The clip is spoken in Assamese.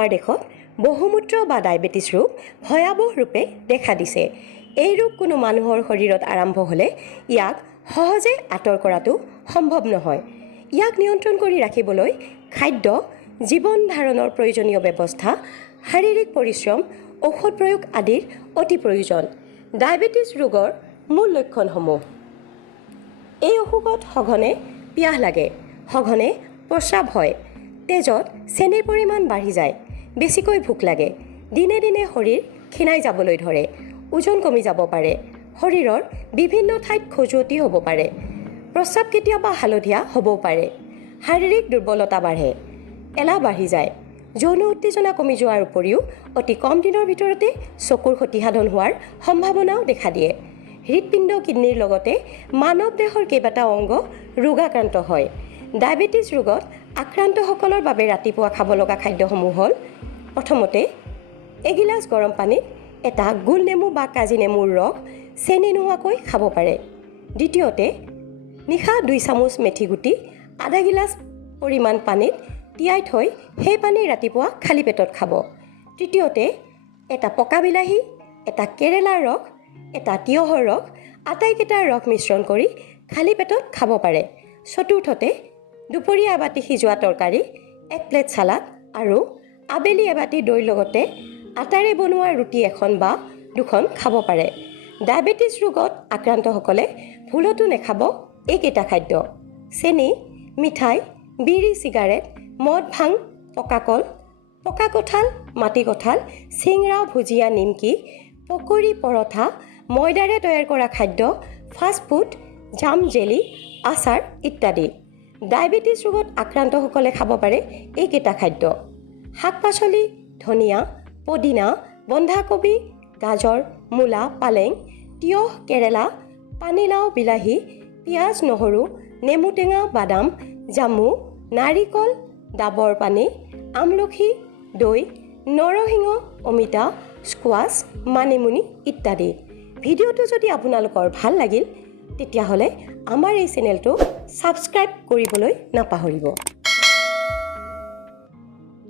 আমাৰ দেশত বহুমূত্ৰ বা ডায়েবেটিছ ৰোগ ভয়াৱহ ৰূপে দেখা দিছে। এই ৰোগ কোনো মানুহৰ শৰীৰত আৰম্ভ হ'লে ইয়াক সহজে আঁতৰ কৰাটো সম্ভৱ নহয়। ইয়াক নিয়ন্ত্ৰণ কৰি ৰাখিবলৈ খাদ্য, জীৱন ধাৰণৰ প্ৰয়োজনীয় ব্যৱস্থা, শাৰীৰিক পৰিশ্ৰম, ঔষধ প্ৰয়োগ আদিৰ অতি প্ৰয়োজন। ডায়েবেটিছ ৰোগৰ মূল লক্ষণসমূহ: এই অসুখত সঘনে পিয়াহ লাগে, সঘনে প্ৰস্ৰাৱ হয়, তেজত চেনিৰ পৰিমাণ বাঢ়ি যায়, বেছিকৈ ভোক লাগে, দিনে দিনে শৰীৰ ক্ষীণাই যাবলৈ ধৰে, ওজন কমি যাব পাৰে, শৰীৰৰ বিভিন্ন ঠাইত খজুৱতি হ'ব পাৰে, প্ৰস্ৰাৱ কেতিয়াবা হালধীয়া হ'বও পাৰে, শাৰীৰিক দুৰ্বলতা বাঢ়ে, এলাহ বাঢ়ি যায়, যৌন উত্তেজনা কমি যোৱাৰ উপৰিও অতি কম দিনৰ ভিতৰতে চকুৰ ক্ষতিসাধন হোৱাৰ সম্ভাৱনাও দেখা দিয়ে। হৃদপিণ্ড, কিডনীৰ লগতে মানৱ দেহৰ কেইবাটাও অংগ ৰোগাক্ৰান্ত হয়। ডায়েবেটিছ ৰোগত আক্ৰান্তসকলৰ বাবে ৰাতিপুৱা খাব লগা খাদ্যসমূহ হ'ল: প্ৰথমতে, এগিলাচ গৰম পানীত এটা গোল নেমু বা কাজি নেমুৰ ৰস চেনি নোহোৱাকৈ খাব পাৰে। দ্বিতীয়তে, নিশা 2 চামুচ মেথি গুটি আধা গিলাচ পৰিমাণ পানীত তিয়াই থৈ সেই পানী ৰাতিপুৱা খালী পেটত খাব। তৃতীয়তে, এটা পকা বিলাহী, এটা কেৰেলাৰ ৰস, এটা তিয়হৰ ৰস আটাইকেইটাৰ ৰস মিশ্ৰণ কৰি খালী পেটত খাব পাৰে। চতুৰ্থতে, দুপৰীয়া এবাটি সিজোৱা তৰকাৰী, 1 প্লেট চালাড আৰু আবেলি এবাটি দৈৰ লগতে আটাৰে বনোৱা ৰুটি 1 বা 2খন খাব পাৰে। ডায়েবেটিছ ৰোগত আক্ৰান্তসকলে ভুলতো নাখাব এইকেইটা খাদ্য: চেনি, মিঠাই, বিড়ি, চিগাৰেট, মদ, ভাং, পকা কল, পকা কঁঠাল, মাটি কঁঠাল, চিংৰা, ভুজিয়া, নিমকি, পকৰি, পৰঠা, ময়দাৰে তৈয়াৰ কৰা খাদ্য, ফাষ্ট ফুড, জাম, জেলি, আচাৰ ইত্যাদি। ডায়েবেটিছ ৰোগত আক্ৰান্তসকলে খাব পাৰে এইকেইটা খাদ্য: শাক-পাচলি, ধনিয়া, পদিনা, বন্ধাকবি, গাজৰ, মূলা, পালেং, তিয়হ, কেৰেলা, পানীলাও, বিলাহী, পিঁয়াজ, নহৰু, নেমু টেঙা, বাদাম, জামু, নাৰিকল, ডাবৰ পানী, আমলখি, দৈ, নৰসিংহ, অমিতা, স্কোৱাছ, মানিমুনি ইত্যাদি। ভিডিঅ'টো যদি আপোনালোকৰ ভাল লাগিল তেতিয়াহ'লে আমাৰ এই চেনেলটো ছাবস্ক্ৰাইব কৰিবলৈ নাপাহৰিব।